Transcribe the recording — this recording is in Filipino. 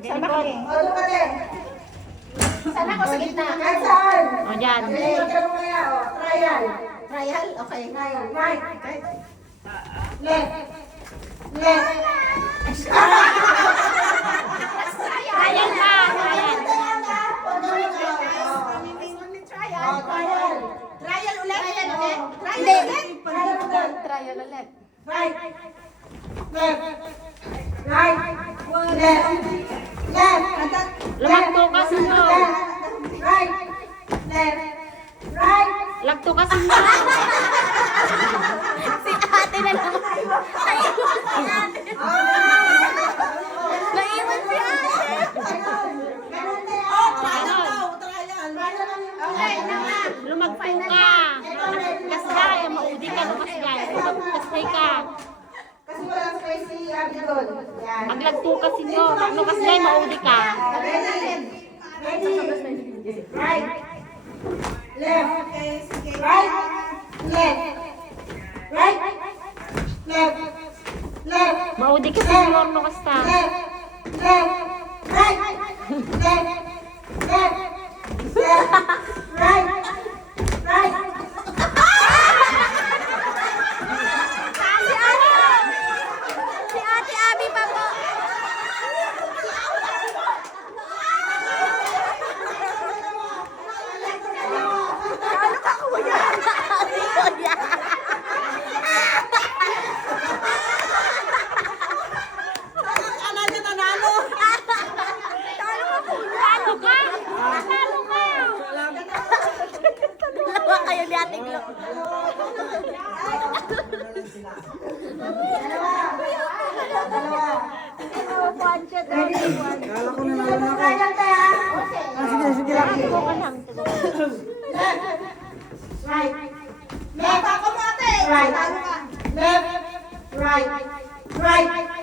Saan ba kami? O, doon ka din. Saan ako sa gitna? Kahit saan. O, dyan. Ganyan ka mamaya, o. Trial. Trial? Okay. Trial. Right. Left. Left. Trial pa. Trial. Trial. Trial ulit? Trial ulit? Trial Hindi. ulit? Trial ulit. Trial ulit. Right. Left. Right. Left. Left. Lumagto ka sa mo. Right. Left. Right. Lagto kasi mo. Si ate na naman. Naiwan si ate. Ganun din. Okay, naman. Lumagto ka. Kasgay. Maudi ka no kasgay. Kasgay ka. Kasi walang space si Abby doon. Yan. Maglagto kasi nyo. No kasgay, maudi ka. Ready? Ready? Right. Left. Right. Left. Right. Left. Left. Maudi ka sa nyo. No kasta. Left. Left. Right. Left. Left. Left. Right. Right. Si ate Abby pa po. Ano ka kuya? Kuya. Ano niya tanalo? Lalo ka. Lalo ka. Dalawa kayo ni Ate Glo. Trial tayo. Sige lang. Tugo ka lang. Tugo ka lang. Right. Left. Right. Left. Right. Right.